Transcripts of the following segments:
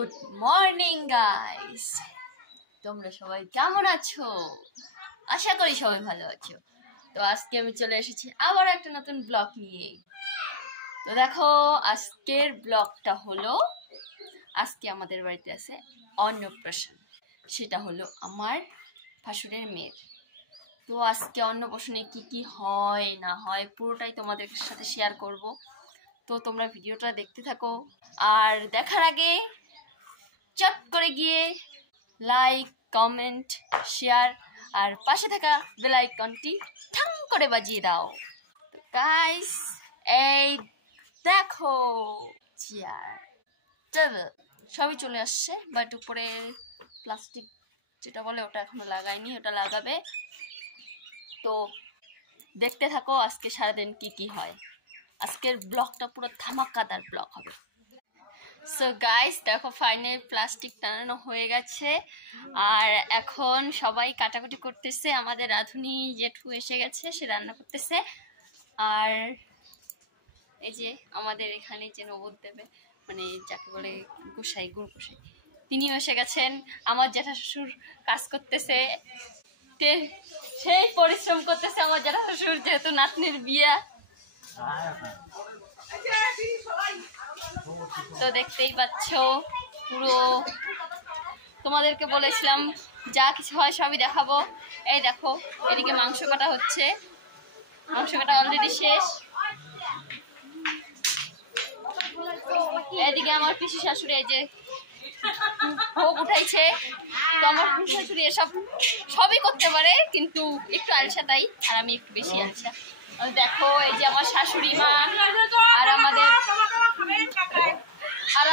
Good morning guys, তোমরা সবাই কেমন আছো? আশা করি সবাই ভালো আছো। তো আজকে আমি চলে এসেছি আবার একটা নতুন ব্লগ নিয়ে। তো দেখো, আজকের ব্লগটা হলো, আজকে আমাদের বাড়িতে আছে অন্নপ্রাশন। সেটা হলো আমার ভাসুরের মেয়ের। তো আজকে অন্নপ্রাশনে কি কি হয় না হয় পুরোটাই তোমাদের সাথে শেয়ার করব। তো তোমরা ভিডিওটা দেখতে থাকো, আর দেখার আগে চট করে গিয়ে লাইক, কমেন্ট, শেয়ার আর পাশে থাকা বেল আইকনটি ঠাং করে বাজিয়ে দাও। তো গাইস, এই দেখো চেয়ার টেবিল সবই চলে আসছে, বাট উপরে প্লাস্টিক যেটা বলে ওটা এখনো লাগায়নি, ওটা লাগাবে। তো দেখতে থাকো আজকে সারাদিন কি কি হয়। আজকের ব্লগটা পুরো ধামাকাদার ব্লগ হবে। সো গাইস, দেখো ফাইনাল প্লাস্টিক টানানো হয়ে গেছে, আর এখন সবাই কাটাকুটি করতেছে। আমাদের রাঁধুনি জেঠু এসে গেছে, সে রান্না করতেছে। আর এই যে আমাদের এখানে যে নবদ দেবে, মানে যাকে বলে গোসাই, গুড় গোসাই, তিনিও এসে গেছেন। আমার জ্যাঠা শ্বশুর কাজ করতেছে, সেই পরিশ্রম করতেছে আমার জ্যাঠা শ্বশুর, যেহেতু নাতনির বিয়া। তো দেখতেই পাচ্ছ পুরো, তোমাদেরকে বলেছিলাম যা কিছু হয় সবই দেখাবো। এই দেখো, এদিকে মাংস কাটা হচ্ছে, মাংস কাটা অলরেডি শেষ। এদিকে আমার পিসি শাশুড়ি এই যে ভোগ উঠাইছে। তো আমার পিসি শাশুড়ি এসব সবই করতে পারে, কিন্তু একটু আলসা তাই, আর আমি একটু বেশি আলসা। দেখো এই যে আমার শাশুড়ি মা আর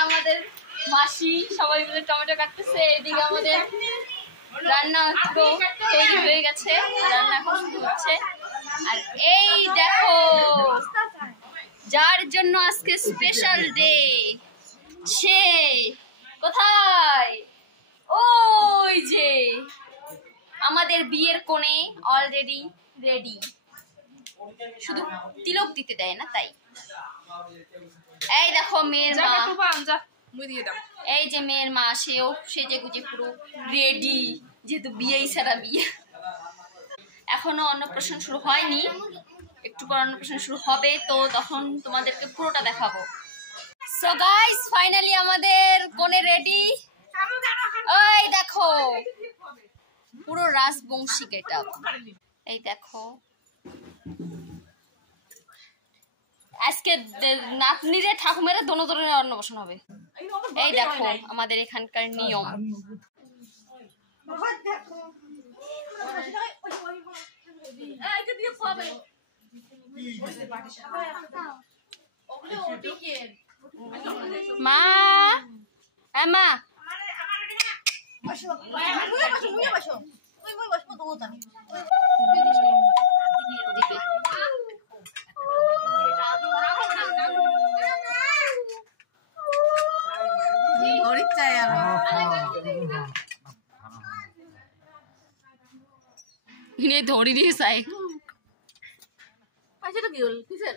আমাদের মাসি সবাই মিলে টমেটো কাটতেছে। এদিকে আমাদের রান্না তো তৈরি হয়ে গেছে, রান্না এখন শুরু হচ্ছে। আর এই দেখো, যার জন্য আজকে স্পেশাল ডে, সে কোথায়? ওই যে আমাদের বিয়ের কোণে অলরেডি রেডি, শুধু তিলক দিতে দেয় না তাই। এই দেখো মেয়ের মা, এই যে মেয়ের মা, সেও সেজে গুজে পুরো রেডি, যেহেতু বিয়েই সারা বিয়ে। এখনো অন্নপ্রাশন শুরু হয়নি, একটু পর অন্নপ্রাশন শুরু হবে, তো তখন তোমাদেরকে পুরোটা দেখাবো। সো গাইস, ফাইনালি আমাদের কোণে রেডি। ওই দেখো পুরো রাজবংশী গেটআপ। এই দেখো আজকে নাতনিরে ঠাকুমারে দোনো ধরনের অন্নপ্রাশন হবে। এই দেখো আমাদের এখানকার নিয়ম। মা, মা ধরি দিয়ে চাই কি হল কিসের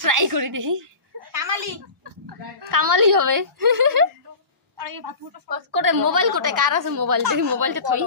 ট্রাই করি দেখি, কামালি হবে। কোটে মোবাইল, কোটে কার আছে মোবাইল? দেখি মোবাইলটা থই।